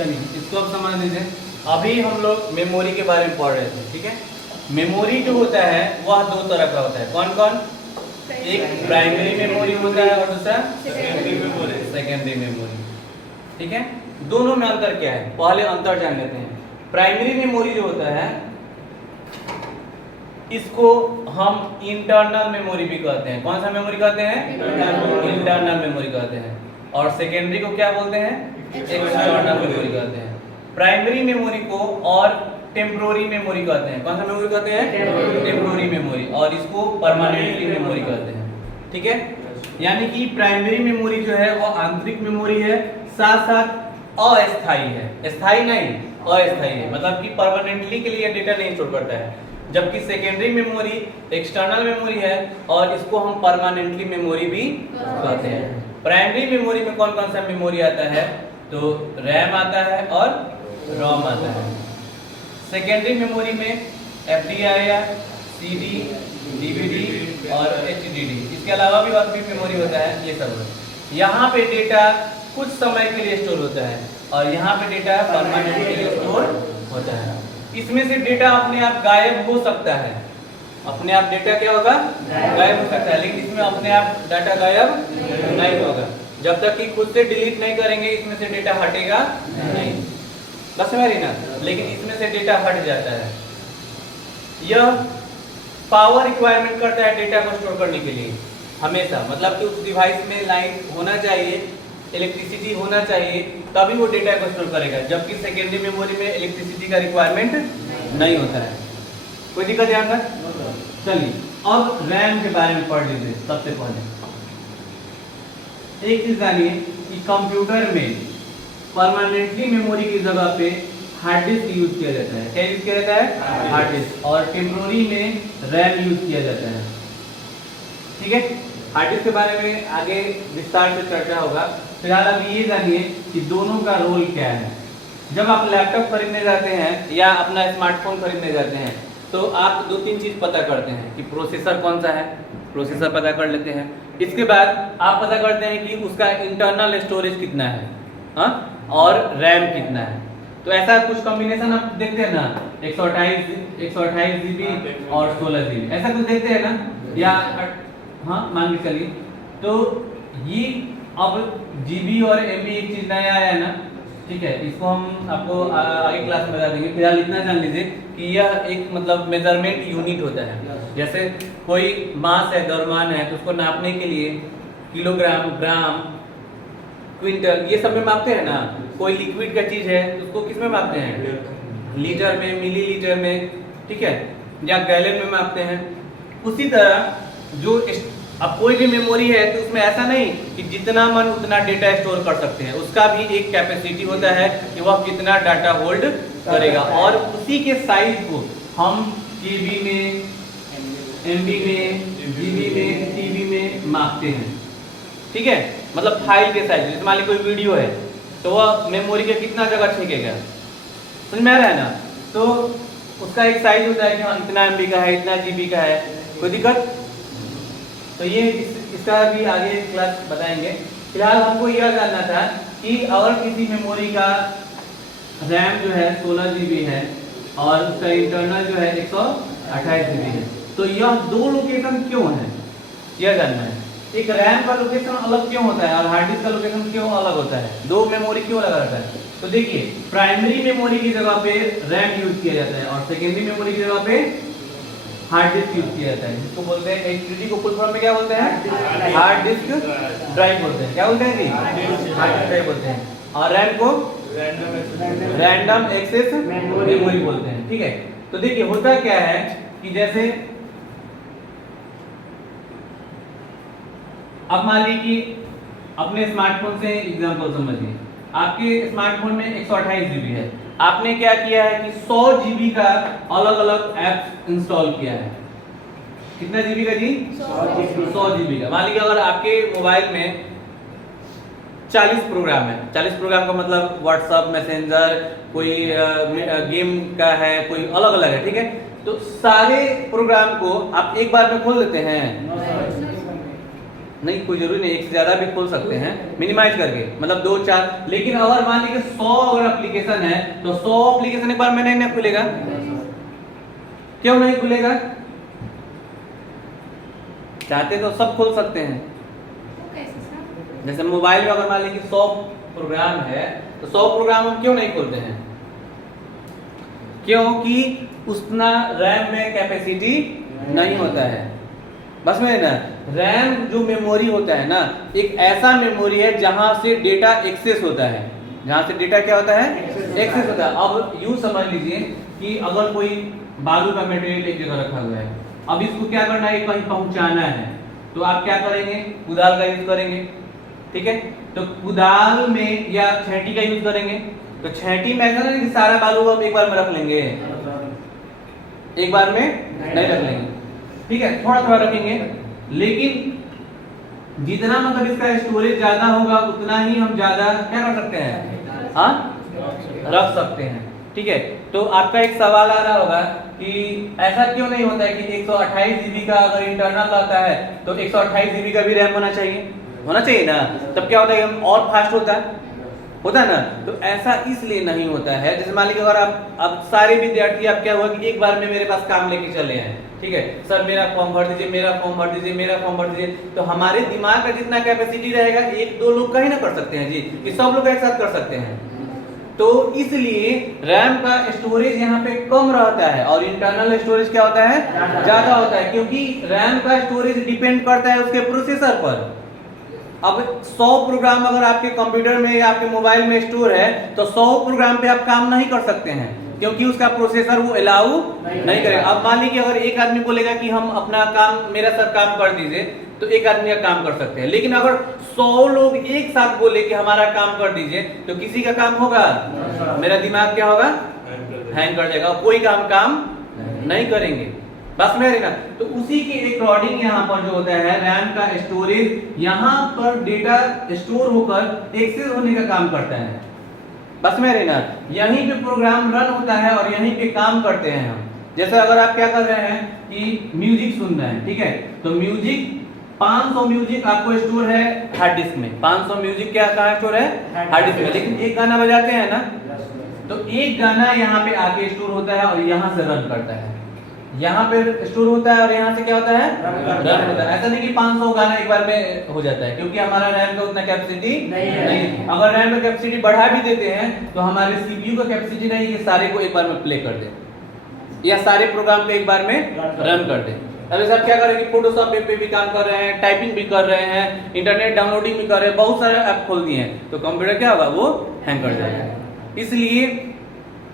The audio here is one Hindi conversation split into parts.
चलिए इसको अब समझ लीजिए। अभी हम लोग मेमोरी के बारे में पढ़ रहे थे, ठीक है। मेमोरी जो होता है वह दो तरह का होता है। कौन कौन? एक प्राइमरी मेमोरी होता है और दूसरा सेकेंडरी मेमोरी, ठीक है। दोनों में अंतर क्या है, पहले अंतर जान लेते हैं। प्राइमरी मेमोरी जो होता है इसको हम इंटरनल मेमोरी भी कहते हैं। कौन सा मेमोरी कहते हैं? इंटरनल मेमोरी कहते हैं। और सेकेंडरी को क्या बोलते हैं? एक्सटर्नल मेमोरी कहते हैं। प्राइमरी मेमोरी को और टेम्पोररी मेमोरी कहते हैं। कौन सा मेमोरी कहते हैं? Temporary memory. और इसको परमानेंटली मेमोरी कहते हैं, ठीक है। यानी कि प्राइमरी मेमोरी जो है वो आंतरिक मेमोरी है, साथ साथ अस्थायी है। स्थायी नहीं, अस्थायी है, मतलब कि परमानेंटली के लिए डेटा नहीं स्टोर करता है। जबकि सेकेंडरी मेमोरी एक्सटर्नल मेमोरी है और इसको हम परमानेंटली मेमोरी भी कहते हैं। प्राइमरी मेमोरी में कौन कौन सा मेमोरी आता है? तो रैम आता है और रोम आता है। सेकेंडरी मेमोरी में FDIR, CD, DVD और HDD, इसके अलावा भी और भी मेमोरी होता है, ये सब है। यहाँ पे डेटा कुछ समय के लिए स्टोर होता है और यहाँ पे डेटा परमानेंटली स्टोर होता है। इसमें से डेटा अपने आप गायब हो सकता है, अपने आप डेटा क्या होगा? गायब हो सकता है, लेकिन इसमें अपने आप डाटा गायब नहीं होगा। जब तक कि खुद से डिलीट नहीं करेंगे इसमें से डेटा हटेगा नहीं, बस मेरी ना। लेकिन इसमें से डेटा हट जाता है। यह पावर रिक्वायरमेंट करता है डेटा को स्टोर करने के लिए हमेशा, मतलब कि उस डिवाइस में लाइट होना चाहिए, इलेक्ट्रिसिटी होना चाहिए, तभी वो डेटा को स्टोर करेगा। जबकि सेकेंडरी मेमोरी में इलेक्ट्रिसिटी का रिक्वायरमेंट नहीं होता है। कोई दिक्कत यहाँ तक? चलिए अब रैम के बारे में पढ़ लीजिए। सबसे पहले एक चीज जानिए कि कंप्यूटर में परमानेंटली मेमोरी की जगह पे हार्ड डिस्क यूज किया जाता है। क्या यूज किया जाता है? Hard disk. और टेम्पोररी में रैम यूज किया जाता है, ठीक है। हार्ड डिस्क के बारे में आगे विस्तार से चर्चा होगा। फिलहाल अभी ये जानिए कि दोनों का रोल क्या है। जब आप लैपटॉप खरीदने जाते हैं या अपना स्मार्टफोन खरीदने जाते हैं तो आप दो तीन चीज पता करते हैं कि प्रोसेसर कौन सा है, प्रोसेसर पता कर लेते हैं। इसके बाद आप पता करते हैं कि उसका इंटरनल स्टोरेज कितना है, हाँ, और रैम कितना है। तो ऐसा कुछ कॉम्बिनेशन आप देखते हैं ना, 128 GB और 16 GB, ऐसा कुछ देखते हैं ना, या हाँ मान के चलिए। तो ये अब GB और MB एक चीज नया आया है ना, ठीक है। इसको हम आपको आगे क्लास में बता देंगे। फिलहाल इतना जान लीजिए कि यह एक मतलब मेजरमेंट यूनिट होता है। जैसे कोई मास है, द्रव्यमान है, तो उसको नापने के लिए किलोग्राम, ग्राम, क्विंटल, ये सब में मापते हैं ना। कोई लिक्विड का चीज है तो उसको किस में मापते हैं? लीटर में, मिलीलीटर में, ठीक है, या गैलन में मापते हैं। उसी तरह जो अब कोई भी मेमोरी है तो उसमें ऐसा नहीं कि जितना मन उतना डेटा स्टोर कर सकते हैं, उसका भी एक कैपेसिटी होता है कि वह कितना डाटा होल्ड करेगा। और उसी के साइज को हम KB में, MB में, GB में, TB में मापते हैं, ठीक है। मतलब फाइल के साइज, जैसे मान लीजिए कोई वीडियो है तो वह मेमोरी के कितना जगह छेकेगा, समझ में आ रहा है ना। तो उसका एक साइज होता है कि हाँ इतना MB का है, इतना GB का है। कोई दिक्कत? तो ये इसका भी आगे क्लास बताएंगे। फिलहाल हमको यह जानना था कि अगर किसी मेमोरी का रैम जो है 16 GB है और उसका इंटरनल जो है 128 GB है, तो यह दो लोकेशन क्यों है, यह जानना है। एक रैम का लोकेशन अलग क्यों होता है और हार्ड डिस्क का लोकेशन क्यों अलग होता है, दो मेमोरी क्यों अलग रहता है? तो देखिए, प्राइमरी मेमोरी की जगह पे रैम यूज किया जाता है और सेकेंडरी मेमोरी की जगह पे हार्ड डिस्क यूज किया जाता है, जिसको बोलते हैं HDD को फुल फॉर्म में क्या बोलते हैं? हार्ड डिस्क ड्राइव बोलते हैं। क्या बोलते हैं जी? हार्ड डिस्क ड्राइव बोलते हैं। और रैम को रैंडम एक्सेस मेमोरी बोलते हैं, ठीक है। तो देखिए होता क्या है कि जैसे अब मान लीजिए कि अपने स्मार्टफोन से एग्जांपल समझिए। आपके स्मार्टफोन में 128 GB है, आपने क्या किया है कि 100 GB का अलग अलग ऐप इंस्टॉल किया है। कितना GB का जी? 100 GB का। मान लीजिए अगर आपके मोबाइल में 40 प्रोग्राम है, 40 प्रोग्राम का मतलब व्हाट्सएप, मैसेंजर, कोई गेम का है, कोई अलग अलग है, ठीक है। तो सारे प्रोग्राम को आप एक बार में खोल लेते हैं? नहीं, कोई जरूरी नहीं, एक से ज्यादा भी खोल सकते हैं मिनिमाइज करके, मतलब 2 4। लेकिन अगर मान लीजिए 100 अगर एप्लीकेशन है तो 100 एप्लीकेशन एक बार में नहीं खुलेगा। क्यों नहीं खुलेगा? चाहते तो सब खोल सकते हैं। जैसे मोबाइल में अगर मान लीजिए 100 प्रोग्राम है तो 100 प्रोग्राम हम क्यों नहीं खोलते हैं? क्योंकि उतना रैम में कैपेसिटी नहीं होता है। बस में ना, रैम जो मेमोरी होता है ना, एक ऐसा मेमोरी है जहां से डेटा एक्सेस होता है। जहां से डेटा क्या होता है? एक्सेस होता है। अब यूं समझ लीजिए कि अगर कोई बालू का मटेरियल एक जगह रखा हुआ है, अब इसको क्या करना है, कहीं पहुंचाना है, तो आप क्या करेंगे? कुदाल का यूज करेंगे, ठीक है? तो कुदाल में या छेंटी का यूज करेंगे। तो छेंटी में ऐसा नहीं कि सारा बालू हम एक बार में रख लेंगे, एक बार में नहीं रख लेंगे, ठीक है? थोड़ा थोड़ा रखेंगे, लेकिन जितना मतलब इसका स्टोरेज ज्यादा होगा उतना ही हम ज्यादा क्या कर सकते हैं? हाँ, रख सकते हैं, ठीक है? तो आपका एक सवाल आ रहा होगा कि ऐसा क्यों नहीं होता है कि 128 जीबी का अगर इंटरनल आता है तो 128 जीबी का भी रैम होना चाहिए? होना चाहिए ना, तब क्या होता है? हम और फास्ट होता है ना। तो ऐसा इसलिए नहीं होता है। जैसे मान लीजिए अगर आप सारे विद्यार्थी, आप क्या हुआ कि एक बार में मेरे पास काम लेके चले हैं, ठीक है? सर मेरा फॉर्म भर दीजिए, मेरा फॉर्म भर दीजिए, मेरा फॉर्म भर दीजिए, तो हमारे दिमाग का जितना कैपेसिटी रहेगा 1-2 लोग का ही ना कर सकते हैं जी, कि सब लोग एक साथ कर सकते हैं। तो इसलिए रैम का स्टोरेज यहाँ पे कम रहता है और इंटरनल स्टोरेज क्या होता है? ज्यादा होता है, क्योंकि रैम का स्टोरेज डिपेंड करता है उसके प्रोसेसर पर। अब 100 प्रोग्राम अगर आपके कंप्यूटर में या आपके मोबाइल में स्टोर है तो 100 प्रोग्राम पे आप काम नहीं कर सकते हैं, क्योंकि उसका प्रोसेसर वो अलाउ नहीं करेगा। अब मान लीजिए अगर एक आदमी बोलेगा कि हम अपना काम, मेरा सर काम कर दीजिए, तो एक आदमी का काम कर सकते हैं। लेकिन अगर 100 लोग एक साथ बोले कि हमारा काम कर दीजिए, तो किसी का काम होगा? मेरा दिमाग क्या होगा? हैंग कर जाएगा, कोई काम नहीं करेंगे। बस में ना, तो उसी के अकॉर्डिंग यहाँ पर जो होता है रैम का स्टोरेज, यहाँ पर डेटा स्टोर होकर एक्सेस होने का काम करता है। बस में रहना, यहीं पे प्रोग्राम रन होता है और यहीं पे काम करते हैं हम। जैसे अगर आप क्या कर रहे हैं कि म्यूजिक सुन रहे हैं, ठीक है? तो म्यूजिक 500 म्यूजिक आपको स्टोर है हार्ड डिस्क में। 500 म्यूजिक क्या कहाँ स्टोर है? हार्ड डिस्क में। लेकिन एक गाना बजाते हैं ना, तो एक गाना यहाँ पे आके स्टोर होता है और यहाँ से रन करता है, यहाँ पे स्टोर होता है और यहाँ से क्या होता है? रन होता है। ऐसा नहीं कि 500 गाना एक बार में हो जाता है, क्योंकि हमारा रैम का उतना कैपेसिटी नहीं। अगर रैम का कैपेसिटी बढ़ा भी देते हैं तो हमारे सीपीयू का कैपेसिटी नहीं कि सारे को एक बार में प्ले कर दे या सारे प्रोग्राम को एक बार में रन कर दे। अब आप क्या करेंगे? फोटोशॉप पे भी काम कर रहे हैं, टाइपिंग भी कर रहे हैं, इंटरनेट डाउनलोडिंग भी कर रहे हैं, बहुत सारे ऐप खोल दिए हैं, तो कंप्यूटर क्या होगा? वो हैंग कर जाएगा। इसलिए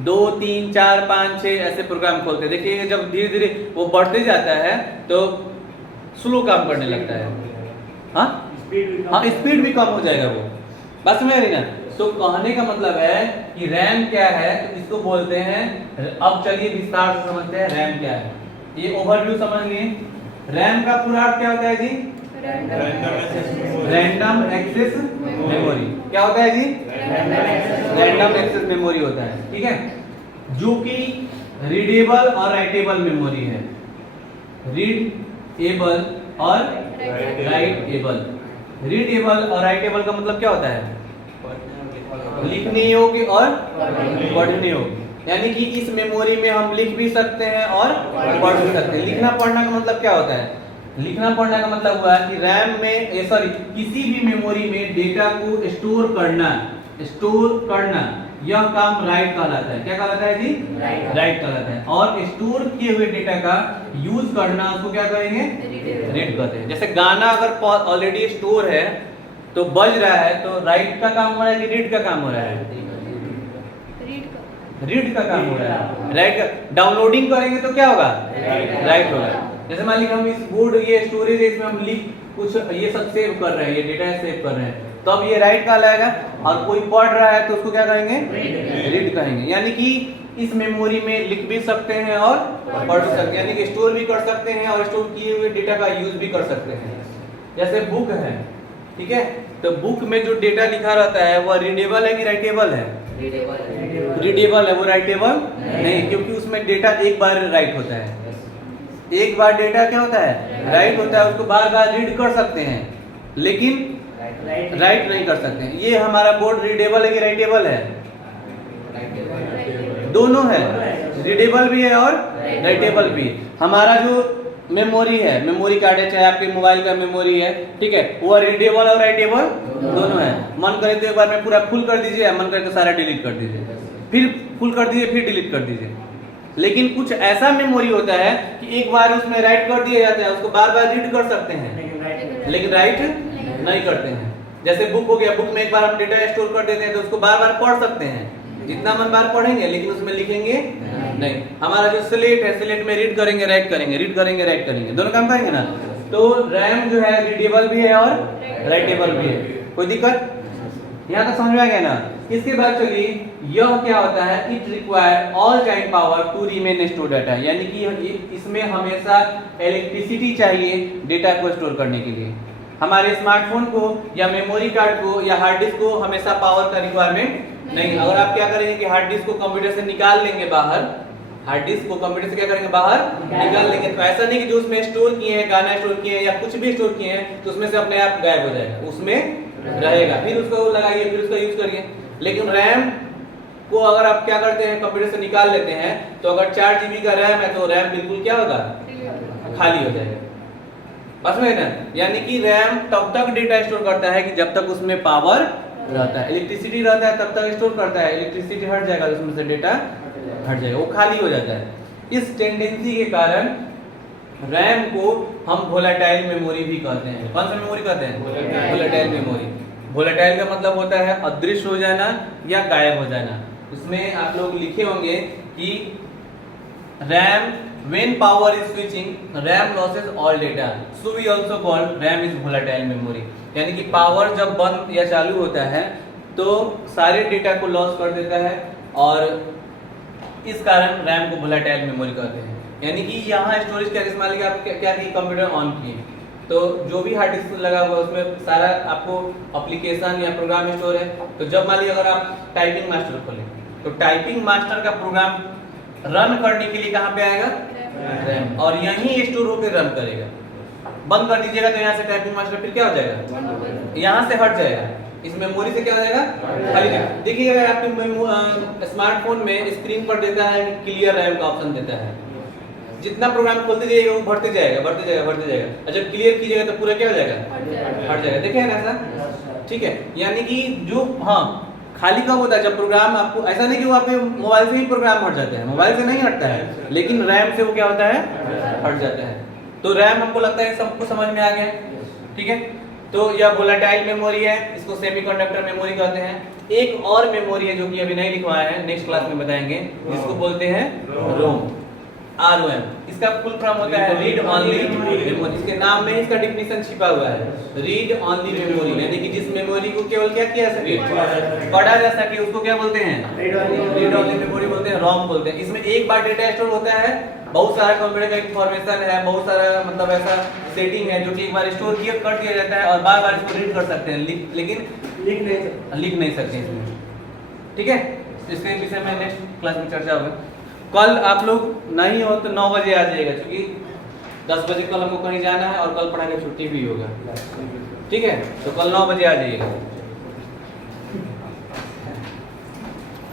2 3 4 5 6 ऐसे प्रोग्राम खोलते हैं। देखिए जब धीरे धीरे वो बढ़ते जाता है तो स्लो काम करने लगता है। हाँ, स्पीड भी कम हो जाएगा वो। बस में ना, तो कहने का मतलब है कि रैम क्या है, तो इसको बोलते हैं। अब चलिए विस्तार से समझते हैं रैम क्या है। ये ओवरव्यू समझ लिए। रैम का पूरा अर्थ क्या होता है जी? Random access memory. क्या होता है जी? रैंडम एक्सेस मेमोरी होता है, ठीक है? जो कि रीडेबल और राइटेबल मेमोरी है। रीडेबल और राइटेबल। रीडेबल और राइटेबल का मतलब क्या होता है? लिखने योग्य और पढ़ने योग्य। यानी कि इस मेमोरी में हम लिख भी सकते हैं और पढ़ भी सकते हैं। लिखना पढ़ना का मतलब क्या होता है? लिखना पढ़ना का मतलब हुआ कि रैम में किसी भी मेमोरी में डेटा को स्टोर करना यह काम राइट कहलाता है। क्या कहलाता है जी? राइट कहलाता है। और स्टोर किए हुए डेटा का यूज करना उसको क्या कहेंगे? रीड कहते हैं। जैसे गाना अगर ऑलरेडी स्टोर है तो बज रहा है, तो राइट का काम हो रहा है कि रीड का काम हो रहा है? रीड का काम हो रहा है। राइट का डाउनलोडिंग करेंगे तो क्या होगा? राइट होगा। जैसे मान लीजिए हम इस बोर्ड, ये स्टोरेज है, इसमें हम लिख कुछ ये सब सेव कर रहे हैं, ये डेटा सेव कर रहे हैं, तो अब ये राइट कहलाएगा। और कोई पढ़ रहा है तो उसको क्या कहेंगे? रीड कहेंगे। यानी कि इस मेमोरी में लिख भी सकते हैं और पढ़ भी सकते हैं, यानी कि स्टोर भी कर सकते हैं और स्टोर किए हुए डेटा का यूज भी कर सकते हैं। जैसे बुक है, ठीक है? तो बुक में जो डेटा लिखा रहता है वह रीडेबल है कि राइटेबल है? रीडेबल है, वो राइटेबल नहीं, क्योंकि उसमें डेटा एक बार राइट होता है। एक बार डेटा क्या होता है? राइट होता है, उसको बार बार रीड कर सकते हैं। लेकिन राइट नहीं कर सकते हैं। ये हमारा बोर्ड रीडेबल है कि राइटेबल है? दोनों है, रीडेबल भी है और राइटेबल भी। हमारा जो मेमोरी है, मेमोरी कार्ड है, चाहे आपके मोबाइल का मेमोरी है, ठीक है, वो रीडेबल और राइटेबल दोनों है। मन करे तो एक बार में पूरा फुल कर दीजिए, मन करे तो सारा डिलीट कर दीजिए, फिर फुल कर दीजिए, फिर डिलीट कर दीजिए। लेकिन कुछ ऐसा मेमोरी होता है कि एक बार उसमें राइट कर दिया जाता है, उसको बार बार रीड कर सकते हैं, लेकिन राइट नहीं करते हैं। जैसे बुक हो गया, बुक में एक बार आप डेटा स्टोर कर देते हैं तो उसको बार बार पढ़ सकते हैं, जितना मन बार पढ़ेंगे, लेकिन उसमें लिखेंगे नहीं। हमारा जो स्लेट है, स्लेट में रीड करेंगे, राइट करेंगे, रीड करेंगे, राइट करेंगे, दोनों काम करेंगे ना। तो रैम जो है रीडेबल भी है और राइटेबल भी है। कोई दिक्कत यहाँ तक समझ में आ गया ना? इसके बाद चलिए, यह क्या होता है, it require all time power to remain store data, यानी कि इसमें हमेशा इलेक्ट्रिसिटी चाहिए डेटा को स्टोर करने के लिए। हमारे स्मार्टफोन को या मेमोरी कार्ड को या हार्ड डिस्क को हमेशा पावर का रिक्वायरमेंट नहीं। अगर आप क्या करेंगे कि हार्ड डिस्क को कंप्यूटर से निकाल लेंगे बाहर, हार्ड डिस्क को कंप्यूटर से क्या करेंगे, बाहर निकाल लेंगे, तो ऐसा नहीं कि जो उसमें स्टोर किए हैं, गाना स्टोर किए हैं या कुछ भी स्टोर किए हैं, तो उसमें से अपने आप गायब हो जाएगा, उसमें रहेगा, फिर उसको लगाइए, फिर उसका यूज करिए। लेकिन रैम को अगर आप क्या करते हैं, कंप्यूटर से निकाल लेते हैं, तो अगर 4 GB का रैम है तो रैम बिल्कुल क्या होगा, खाली हो जाएगा। बस में ना, यानी कि रैम तब तक डेटा स्टोर करता है कि जब तक उसमें पावर रहता है, इलेक्ट्रिसिटी रहता है तब तक स्टोर करता है, इलेक्ट्रिसिटी हट जाएगा तो उसमें से डेटा हट जाएगा, वो खाली हो जाता है। इस टेंडेंसी के कारण रैम को हम वोलेटाइल मेमोरी भी कहते हैं। कौन सा मेमोरी कहते हैं? Volatile memory. वोलेटाइल का मतलब होता है अदृश्य हो जाना या गायब हो जाना। उसमें आप लोग लिखे होंगे कि RAM when power is switching RAM loses all data, so we also call RAM is volatile memory। यानी कि पावर जब बंद या चालू होता है तो सारे डेटा को लॉस कर देता है, और इस कारण रैम को वोलेटाइल मेमोरी कहते हैं। यानी कि यहाँ स्टोरेज का इस्तेमाल किया, आप क्या की कंप्यूटर ऑन किए तो जो भी हार्ड डिस्क लगा हुआ है उसमें सारा आपको एप्लीकेशन या प्रोग्राम स्टोर है। तो जब मान लीजिए अगर आप टाइपिंग मास्टर खोलें तो टाइपिंग मास्टर का प्रोग्राम रन करने के लिए कहाँ पे आएगा, रैम, और यहीं स्टोर होकर रन करेगा। बंद कर दीजिएगा तो यहाँ से टाइपिंग मास्टर फिर क्या हो जाएगा, यहाँ से हट जाएगा, इस मेमोरी से क्या हो जाएगा, खाली जाएगा। देखिए अगर आपके स्मार्टफोन में स्क्रीन पर देता है क्लियर रैम का ऑप्शन देता है, जितना प्रोग्राम खोलते जाइएगा वो बढ़ते जाएगा, बढ़ते जाएगा, बढ़ते जाएगा, और जब क्लियर कीजिएगा तो पूरा क्या हो जाएगा, हट जाएगा। देखे है ना ऐसा, ठीक है। यानी कि जो खाली कब होता है, जब प्रोग्राम आपको, ऐसा नहीं कि वो आपके मोबाइल से ही प्रोग्राम हट जाते हैं, मोबाइल से नहीं हटता है, लेकिन रैम से वो क्या होता है, हट जाता है। तो रैम हमको लगता है सबको समझ में आ गया, ठीक है। तो यह वोलेटाइल मेमोरी है, इसको सेमीकंडक्टर मेमोरी कहते हैं। एक और मेमोरी है जो कि अभी नहीं लिखवाया है, नेक्स्ट क्लास में बताएंगे, जिसको बोलते हैं रोम, ROM। इसका फुल फॉर्म होता है रीड ओनली मेमोरी। इसके नाम में इसका डेफिनेशन छिपा हुआ है, रीड ओनली मेमोरी, यानी कि जिस मेमोरी को केवल क्या किया जा सके, पढ़ा जा सके, उसको क्या बोलते हैं, रीड ओनली मेमोरी बोलते हैं, रोम बोलते हैं। इसमें एक बार डेटा स्टोर होता है, बहुत सारा कंप्यूटर का इंफॉर्मेशन है, बहुत सारा मतलब ऐसा सेटिंग है जो कि एक बार स्टोर किया कर दिया जाता है और बार बार इसको रीड कर सकते हैं, लेकिन लिख नहीं सकते इसमें, ठीक है। इसके विषय में नेक्स्ट क्लास में चर्चा होगा। कल आप लोग नहीं हो तो 9 बजे आ जाइएगा, क्योंकि 10 बजे कल हमको कहीं जाना है और कल पढ़ा के छुट्टी भी होगा, ठीक है। तो कल 9 बजे आ जाइएगा।